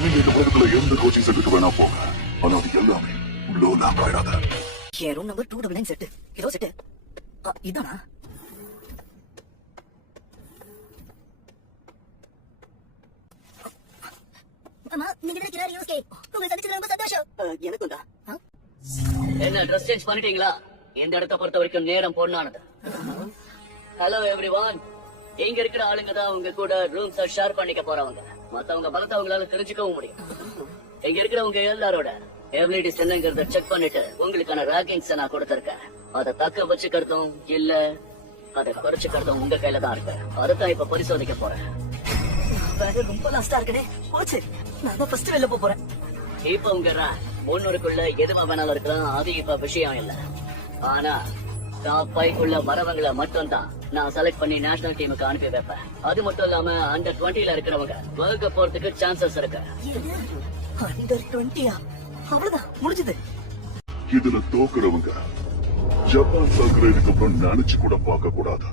நீங்க இந்த உலகத்துல எந்த கோச்சிங் சென்டருக்கு வேணா போங்க, ஆனா அது எல்லாமே லோ லாக் ஆயிடாத. என் ரூம் நம்பர் 299 செட்டு. இதோ செட்டு. இதானா? அம்மா, நீங்க நினைக்கிறாரு யோஸ்கே. உங்களை சந்திச்சது ரொம்ப சந்தோஷம். எனக்கும் தான். என்ன ட்ரெஸ் சேஞ்ச் பண்ணிட்டீங்களா? இந்த இடத்தை பொறுத்த வரைக்கும் நேரம் பொண்ணானது. ஹலோ எவ்ரிவான், இங்க இருக்கிற ஆளுங்க தான் உங்க கூட ரூம்ஸ் ஷேர் பண்ணிக்க போறவங்க. மத்தவங்க பலத்தை அவங்களால தெரிஞ்சுக்கவும் முடியும். இங்க இருக்கிறவங்க எல்லாரோட எபிலிட்டிஸ் என்னங்கறத செக் பண்ணிட்டு உங்களுக்கான ரேங்கிங்ஸ் நான் கொடுத்திருக்கேன். அதை தக்க வச்சுக்கிறதும் இல்ல அதை குறைச்சுக்கிறதும் உங்க கையில தான் இருக்கு. அதைத்தான் இப்ப பரிசோதிக்க போறேன். வேற ரொம்ப லாஸ்டா இருக்கனே. போச்சு, நான் தான் ஃபர்ஸ்ட் வெளில போறேன். இப்ப உங்க ரேங்க் 300க்குள்ள எதுவா வேணாலும் இருக்கலாம், அது இப்ப விஷயம் இல்ல. ஆனா டாப் 5க்குள்ள வரவங்களை மட்டும் தான் நான் செலக்ட் பண்ணி நேஷனல் டீமுக்கு அனுப்பி வைப்பேன். அது மட்டும் இல்லாம அண்டர் 20ல இருக்கிறவங்க வேர்ல்ட் கப் போறதுக்கு சான்சஸ் இருக்கு. அண்டர் 20யா? அவ்வளவுதான், முடிஞ்சது. இதுல தோக்குறவங்க ஜப்பான் சாக்குறதுக்கு அப்புறம் நினைச்சு கூட பார்க்க கூடாது.